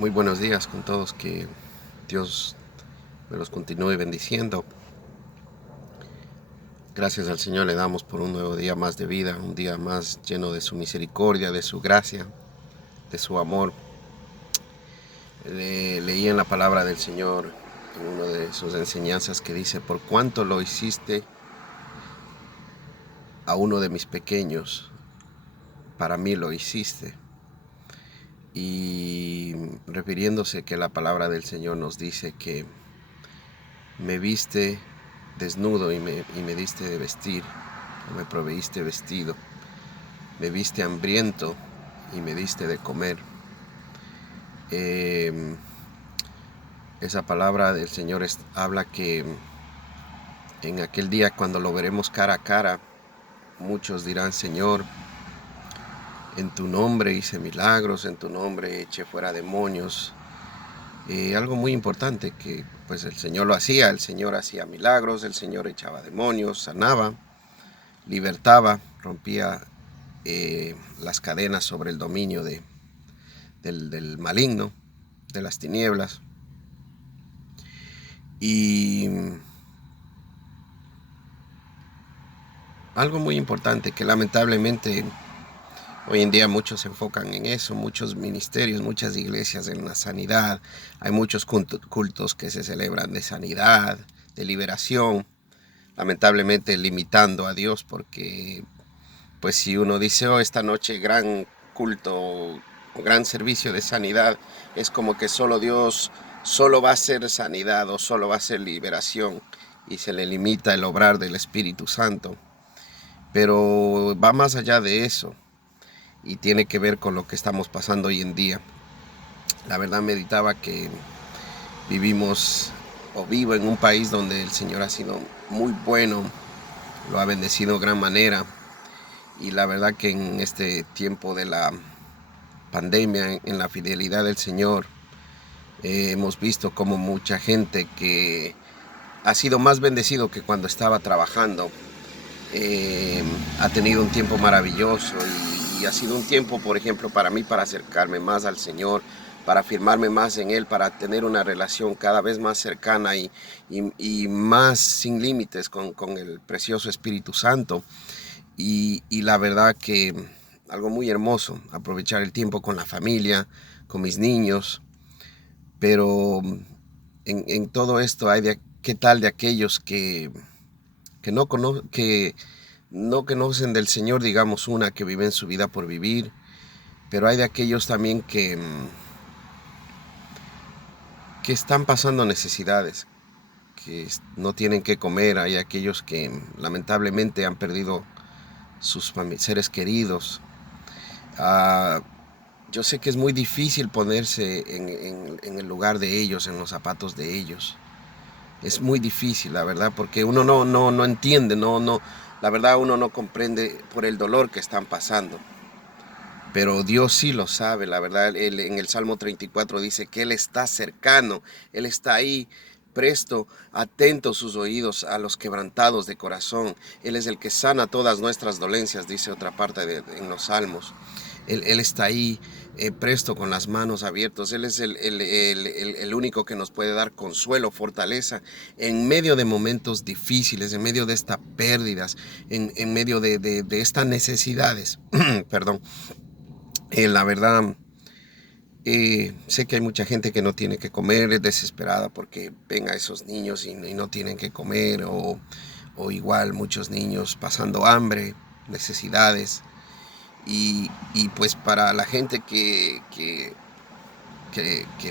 Muy buenos días con todos, que Dios me los continúe bendiciendo. Gracias al Señor le damos por un nuevo día más de vida, un día más lleno de su misericordia, de su gracia, de su amor. Leí en la palabra del Señor, en una de sus enseñanzas, que dice: por cuanto lo hiciste a uno de mis pequeños, para mí lo hiciste. Y refiriéndose que la palabra del Señor nos dice que me viste desnudo y me diste de vestir, me proveíste vestido, me viste hambriento y me diste de comer. Eh, esa palabra del Señor habla que en aquel día, cuando lo veremos cara a cara, muchos dirán: Señor, en tu nombre hice milagros, en tu nombre eché fuera demonios. Algo muy importante, que pues el Señor lo hacía, el Señor hacía milagros, el Señor echaba demonios, sanaba, libertaba, rompía las cadenas sobre el dominio del maligno, de las tinieblas. Y algo muy importante, que lamentablemente hoy en día muchos se enfocan en eso, muchos ministerios, muchas iglesias, en la sanidad. Hay muchos cultos que se celebran de sanidad, de liberación, lamentablemente limitando a Dios, porque pues si uno dice: oh, esta noche gran culto o gran servicio de sanidad, es como que solo Dios solo va a ser sanidad o solo va a ser liberación, y se le limita el obrar del Espíritu Santo. Pero va más allá de eso y tiene que ver con lo que estamos pasando hoy en día. La verdad, meditaba que vivimos o vivo en un país donde el Señor ha sido muy bueno, lo ha bendecido de gran manera. Y la verdad que en este tiempo de la pandemia, en la fidelidad del Señor, hemos visto como mucha gente que ha sido más bendecido que cuando estaba trabajando, ha tenido un tiempo maravilloso, y ha sido un tiempo, por ejemplo, para mí, para acercarme más al Señor, para afirmarme más en Él, para tener una relación cada vez más cercana y más sin límites con el precioso Espíritu Santo. Y la verdad que algo muy hermoso, aprovechar el tiempo con la familia, con mis niños. Pero en todo esto hay ¿qué tal de aquellos que no conocen del Señor? Digamos, que viven su vida por vivir, pero hay de aquellos también que están pasando necesidades, que no tienen que comer. Hay aquellos que lamentablemente han perdido sus seres queridos. Ah, yo sé que es muy difícil ponerse en el lugar de ellos, en los zapatos de ellos. Es muy difícil, la verdad, porque uno no entiende, la verdad uno no comprende por el dolor que están pasando. Pero Dios sí lo sabe, la verdad. En el Salmo 34 dice que Él está cercano, Él está ahí, presto, atento sus oídos a los quebrantados de corazón. Él es el que sana todas nuestras dolencias, dice otra parte en los Salmos. Él está ahí, presto, con las manos abiertas. Él es el único que nos puede dar consuelo, fortaleza, en medio de momentos difíciles, en medio de estas pérdidas, en medio de estas necesidades. Perdón. La verdad, sé que hay mucha gente que no tiene que comer, es desesperada porque ven a esos niños y no tienen que comer, o igual muchos niños pasando hambre, necesidades. Y pues para la gente que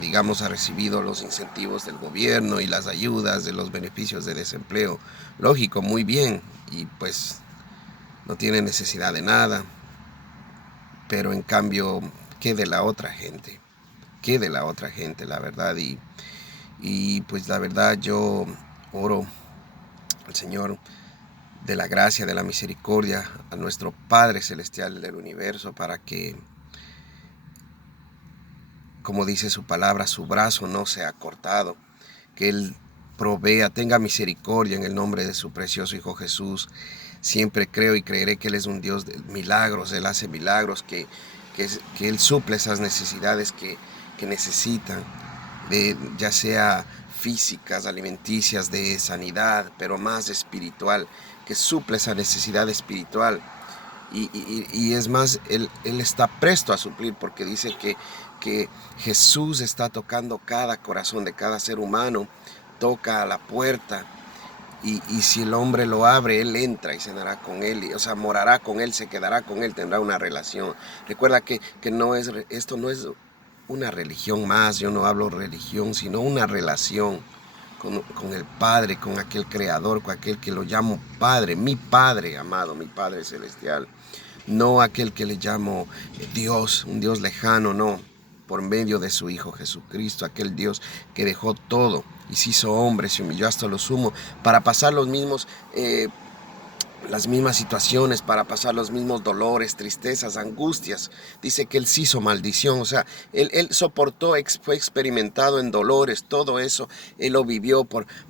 digamos ha recibido los incentivos del gobierno y las ayudas de los beneficios de desempleo, lógico, muy bien, y pues no tiene necesidad de nada. Pero en cambio, ¿qué de la otra gente? ¿Qué de la otra gente, la verdad? Y pues la verdad, yo oro al Señor de la gracia, de la misericordia, a nuestro Padre Celestial del universo, para que, como dice su palabra, su brazo no sea cortado, que Él provea, tenga misericordia en el nombre de su precioso Hijo Jesús. Siempre creo y creeré que Él es un Dios de milagros. Él hace milagros, que Él suple esas necesidades que necesitan, ya sea físicas, alimenticias, de sanidad, pero más espiritual, que suple esa necesidad espiritual. Y es más, él está presto a suplir, porque dice que Jesús está tocando cada corazón de cada ser humano, toca a la puerta. Y si el hombre lo abre, él entra y cenará con él, o sea, morará con él, se quedará con él, tendrá una relación. Recuerda que esto no es una religión más, yo no hablo religión, sino una relación con el Padre, con aquel Creador, con aquel que lo llamo Padre, mi Padre amado, mi Padre celestial. No aquel que le llamo Dios, un Dios lejano, no. Por medio de su Hijo Jesucristo, aquel Dios que dejó todo y se hizo hombre, se humilló hasta lo sumo para pasar las mismas situaciones, para pasar los mismos dolores, tristezas, angustias. Dice que él se hizo maldición, o sea, él soportó, fue experimentado en dolores, todo eso, él lo vivió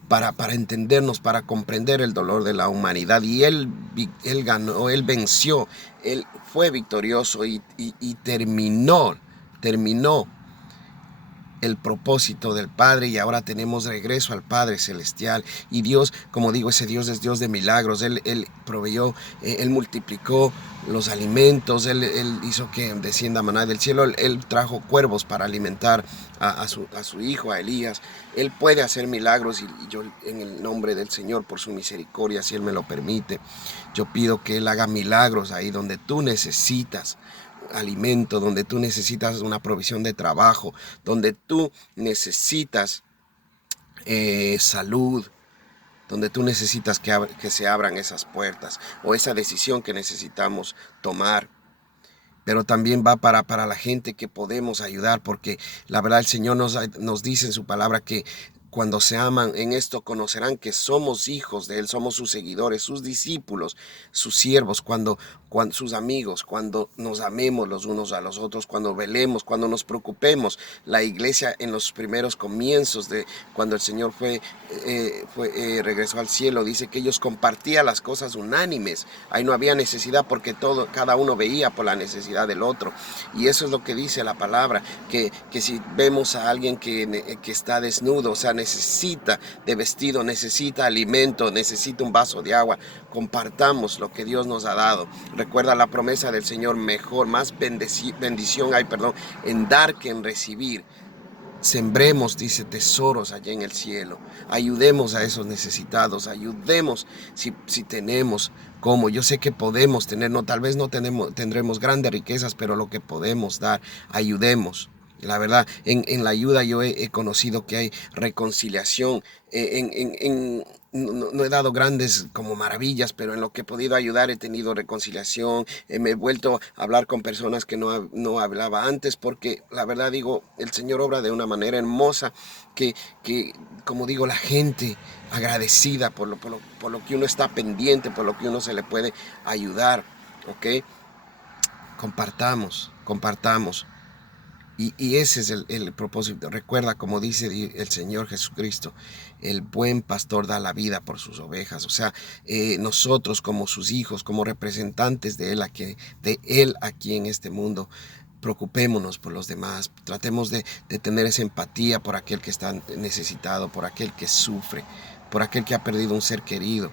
para entendernos, para comprender el dolor de la humanidad. Y él ganó, él venció, él fue victorioso y terminó el propósito del Padre, y ahora tenemos regreso al Padre Celestial. Y Dios, como digo, ese Dios es Dios de milagros. Él proveyó, Él multiplicó los alimentos, él hizo que descienda maná del cielo, él trajo cuervos para alimentar a su hijo, a Elías. Él puede hacer milagros, y yo, en el nombre del Señor, por su misericordia, si Él me lo permite, yo pido que Él haga milagros ahí donde tú necesitas alimento, donde tú necesitas una provisión de trabajo, donde tú necesitas salud, donde tú necesitas que se abran esas puertas, o esa decisión que necesitamos tomar. Pero también va para la gente que podemos ayudar, porque la verdad el Señor nos dice en su palabra que cuando se aman, en esto conocerán que somos hijos de Él, somos sus seguidores, sus discípulos, sus siervos, cuando sus amigos, cuando nos amemos los unos a los otros, cuando velemos, cuando nos preocupemos. La iglesia en los primeros comienzos de cuando el Señor regresó al cielo, dice que ellos compartían las cosas unánimes. Ahí no había necesidad, porque cada uno veía por la necesidad del otro. Y eso es lo que dice la palabra, que si vemos a alguien que está desnudo, o sea, necesita de vestido, necesita alimento, necesita un vaso de agua, compartamos lo que Dios nos ha dado. Recuerda la promesa del Señor: mejor, más bendición hay, en dar que en recibir. Sembremos, dice, tesoros allá en el cielo. Ayudemos a esos necesitados, ayudemos si tenemos como. Yo sé que podemos tener, no, tal vez no tendremos grandes riquezas, pero lo que podemos dar, ayudemos. La verdad, en la ayuda yo he conocido que hay reconciliación. No he dado grandes como maravillas, pero en lo que he podido ayudar he tenido reconciliación. Me he vuelto a hablar con personas que no hablaba antes, porque la verdad digo, el Señor obra de una manera hermosa, que como digo, la gente agradecida por lo que uno está pendiente, por lo que uno se le puede ayudar. ¿Ok? Compartamos. Y ese es el propósito. Recuerda, como dice el Señor Jesucristo, el buen pastor da la vida por sus ovejas. O sea, nosotros como sus hijos, como representantes de Él aquí en este mundo, preocupémonos por los demás. Tratemos de tener esa empatía por aquel que está necesitado, por aquel que sufre, por aquel que ha perdido un ser querido,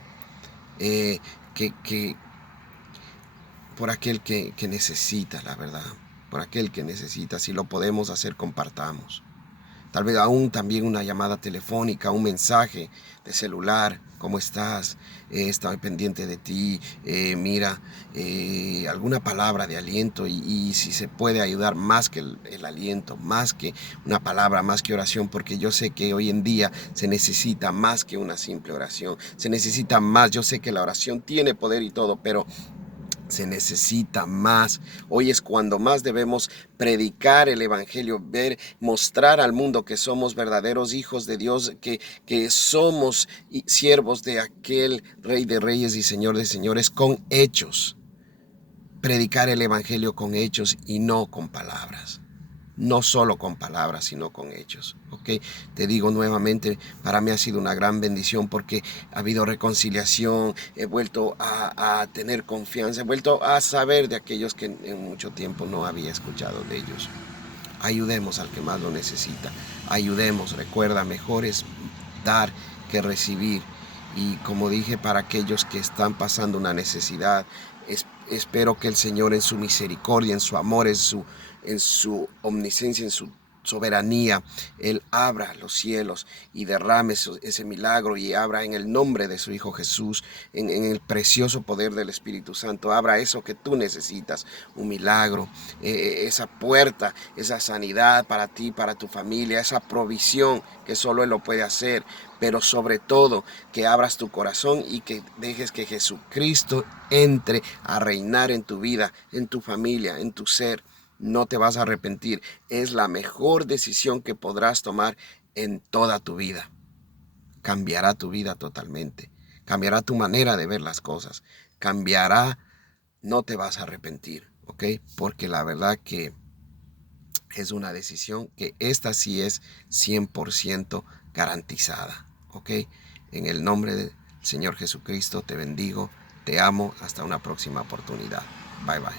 por aquel que necesita, la verdad. Por aquel que necesita. Si lo podemos hacer, compartamos. Tal vez aún también una llamada telefónica, un mensaje de celular: ¿cómo estás? Estoy pendiente de ti. Mira, alguna palabra de aliento, y si se puede ayudar, más que el aliento, más que una palabra, más que oración, porque yo sé que hoy en día se necesita más que una simple oración. Se necesita más. Yo sé que la oración tiene poder y todo, pero se necesita más. Hoy es cuando más debemos predicar el evangelio, mostrar al mundo que somos verdaderos hijos de Dios, que somos siervos de aquel Rey de Reyes y Señor de Señores, con hechos. Predicar el evangelio con hechos y no con palabras. No solo con palabras, sino con hechos. ¿Ok? Te digo nuevamente, para mí ha sido una gran bendición, porque ha habido reconciliación. He vuelto a tener confianza. He vuelto a saber de aquellos que en mucho tiempo no había escuchado de ellos. Ayudemos al que más lo necesita. Ayudemos. Recuerda, mejor es dar que recibir. Y como dije, para aquellos que están pasando una necesidad, espero que el Señor en su misericordia, en su amor, en su omnisciencia, en su soberanía, Él abra los cielos y derrame ese milagro, y abra en el nombre de su Hijo Jesús, en el precioso poder del Espíritu Santo, abra eso que tú necesitas, un milagro, esa puerta, esa sanidad para ti, para tu familia, esa provisión que solo Él lo puede hacer, pero sobre todo que abras tu corazón y que dejes que Jesucristo entre a reinar en tu vida, en tu familia, en tu ser. No te vas a arrepentir. Es la mejor decisión que podrás tomar en toda tu vida. Cambiará tu vida totalmente. Cambiará tu manera de ver las cosas. Cambiará, no te vas a arrepentir, ¿ok? Porque la verdad que es una decisión que esta sí es 100% garantizada, ¿ok? En el nombre del Señor Jesucristo te bendigo, te amo, hasta una próxima oportunidad. Bye bye.